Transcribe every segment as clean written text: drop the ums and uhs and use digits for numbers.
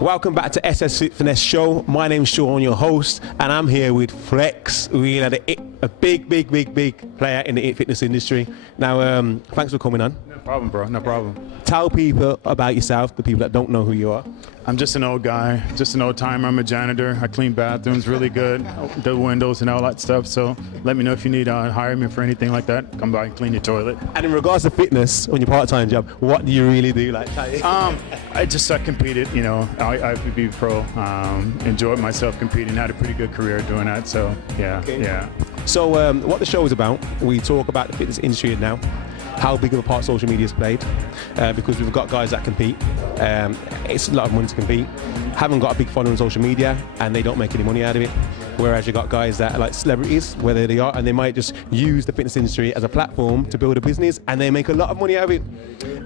Welcome back to SS Fitness Show. My name's Sean, your host, and I'm here with Flex. We're a big player in the fitness industry. Now, thanks for coming on. No problem, bro. No problem. Tell people about yourself, the people that don't know who you are. I'm just an old guy, just an old timer. I'm a janitor. I clean bathrooms really good, the windows and all that stuff. So let me know if you need to hire me for anything like that. Come by and clean your toilet. And in regards to fitness, on your part-time job, what do you really do? Like, I competed, you know, IFBB pro. Enjoyed myself competing. Had a pretty good career doing that. So yeah, okay. Yeah. So what the show is about, we talk about the fitness industry now, how big of a part social media has played, because we've got guys that compete. It's a lot of money to compete. Haven't got a big following on social media, and they don't make any money out of it. Whereas you got guys that are like celebrities, whether they are, and they might just use the fitness industry as a platform to build a business, and they make a lot of money out of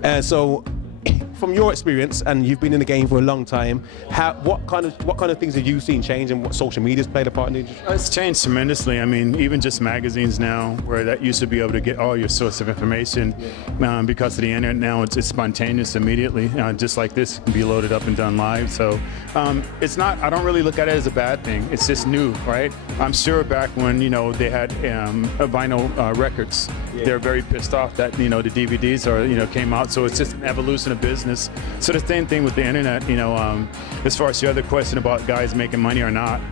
it. So, from your experience, and you've been in the game for a long time, what kind of things have you seen change, and what social media's played a part in the industry? It's changed tremendously. I mean, even just magazines now, where that used to be able to get all your source of information, because of the internet now, it's spontaneous immediately. Just like this can be loaded up and done live. So it's not. I don't really look at it as a bad thing. It's just new, right? I'm sure back when they had vinyl records, they're very pissed off that the DVDs came out. So it's just an evolution of business. So the same thing with the internet, as far as your other question about guys making money or not,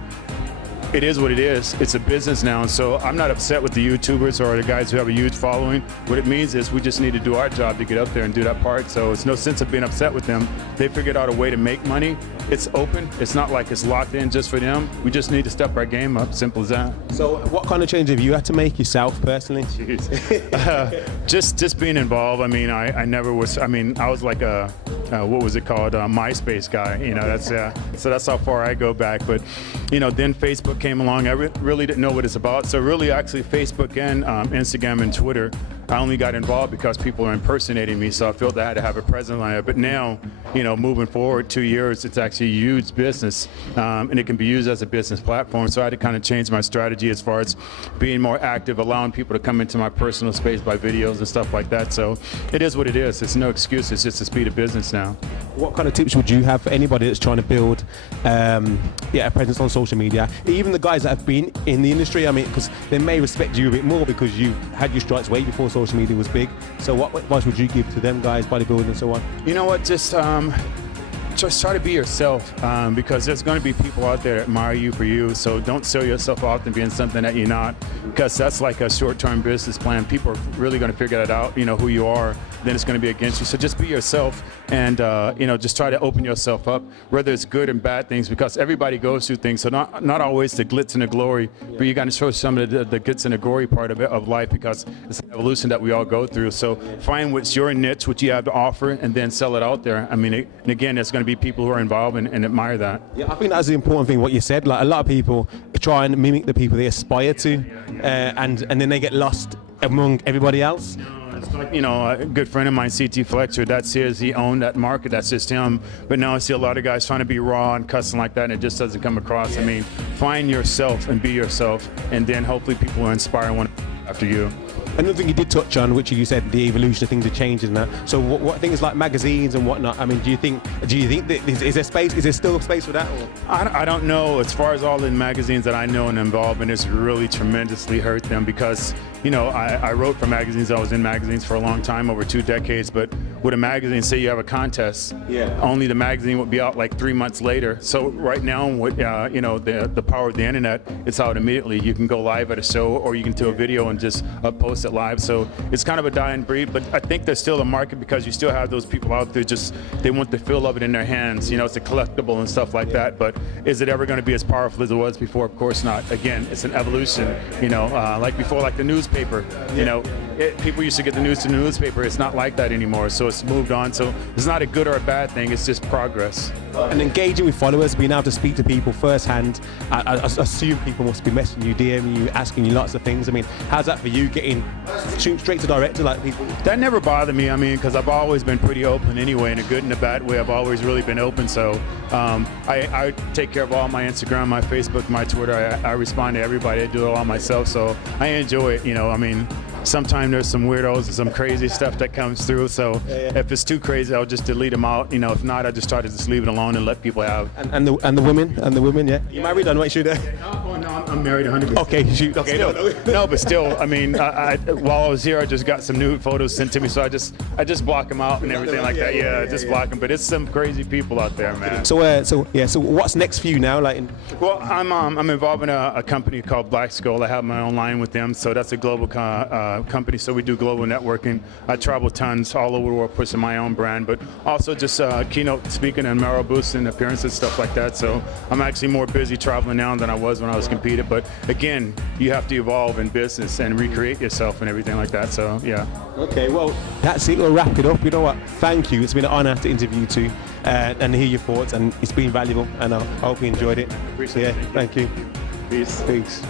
it is what it is. It's a business now, so I'm not upset with the YouTubers or the guys who have a huge following. What it means is we just need to do our job to get up there and do that part, so it's no sense of being upset with them. They figured out a way to make money. It's open. It's not like it's locked in just for them. We just need to step our game up, simple as that. So what kind of change have you had to make yourself personally? Just being involved. I mean, I never was, I was like a, what was it called, MySpace guy, so that's how far I go back. But, then Facebook came along. I really didn't know what it's about. So really, actually, Facebook and Instagram and Twitter, I only got involved because people are impersonating me, so I felt I had to have a presence on it. But now, moving forward 2 years, it's actually a huge business, and it can be used as a business platform. So I had to kind of change my strategy as far as being more active, allowing people to come into my personal space by videos and stuff like that. So it is what it is. It's no excuse. It's just the speed of business now. What kind of tips would you have for anybody that's trying to build a presence on social media? Even the guys that have been in the industry, I mean, because they may respect you a bit more because you had your stripes way before social media was big. So what advice would you give to them guys, bodybuilding and so on? You know what, just try to be yourself, because there's going to be people out there that admire you for you. So don't sell yourself out and being something that you're not, because that's like a short-term business plan. People are really going to figure that out, who you are, then it's going to be against you. So just be yourself, and just try to open yourself up, whether it's good and bad things, because everybody goes through things. So not always the glitz and the glory, but you got to show some of the glitz and the glory part of life, because it's an evolution that we all go through. So find what's your niche, what you have to offer, and then sell it out there. I mean, and again, there's going to be people who are involved and admire that. Yeah, I think that's the important thing, what you said. Like, a lot of people try and mimic the people they aspire to, and then they get lost among everybody else. It's like, a good friend of mine, CT Fletcher, that's his, he owned that market, that's just him. But now I see a lot of guys trying to be raw and cussing like that, and it just doesn't come across. I mean, find yourself and be yourself, and then hopefully people will inspire one after you. Another thing you did touch on, which you said the evolution of things are changing now. So what things like magazines and whatnot? I mean, do you think that is there space? Is there still space for that? Or? I don't know. As far as all the magazines that I know and involved in, it's really tremendously hurt them, because I wrote for magazines. I was in magazines for a long time, over 2 decades. But with a magazine, say you have a contest, only the magazine would be out like 3 months later. So right now, with the power of the internet, it's out immediately. You can go live at a show, or you can do a video and just post it live. So it's kind of a dying breed, but I think there's still a market, because you still have those people out there, they want the feel of it in their hands. It's a collectible and stuff like that. But is it ever going to be as powerful as it was before? Of course not. Again, it's an evolution. Like before, like the newspaper. People used to get the news to the newspaper. It's not like that anymore. So it's moved on. So it's not a good or a bad thing. It's just progress. And engaging with followers, being able to speak to people firsthand. I assume people must be messaging you, DMing you, asking you lots of things. I mean, how's that for you, getting straight to director like people? That never bothered me. I mean, because I've always been pretty open anyway, in a good and a bad way. I've always really been open. So I take care of all my Instagram, my Facebook, my Twitter. I respond to everybody. I do it all myself. So I enjoy it. I mean, sometimes there's some weirdos and some crazy stuff that comes through. So if it's too crazy, I'll just delete them out. You know, if not, I just try to just leave it alone and let people have. And the women, yeah. You married? I know what you do. Oh no, I'm married 100%. Okay, shoot. Okay, No, but still, I mean, while I was here, I just got some nude photos sent to me, so I just block them out and everything like that. Yeah, just block them. But it's some crazy people out there, man. So what's next for you now? Like, Well, I'm involved in a company called Black Skull. I have my own line with them, so that's a global company. So we do global networking. I travel tons all over the world, pushing my own brand, but also just keynote speaking and morale boosting appearances, stuff like that. So I'm actually more busy traveling now than I was when I was competing. But again, you have to evolve in business and recreate yourself and everything like that. So yeah. Okay, well, that's it. We'll wrap it up. You know what? Thank you. It's been an honor to interview you too and hear your thoughts, and it's been valuable, and I hope you enjoyed it. Appreciate it. Thank you. Peace. Peace.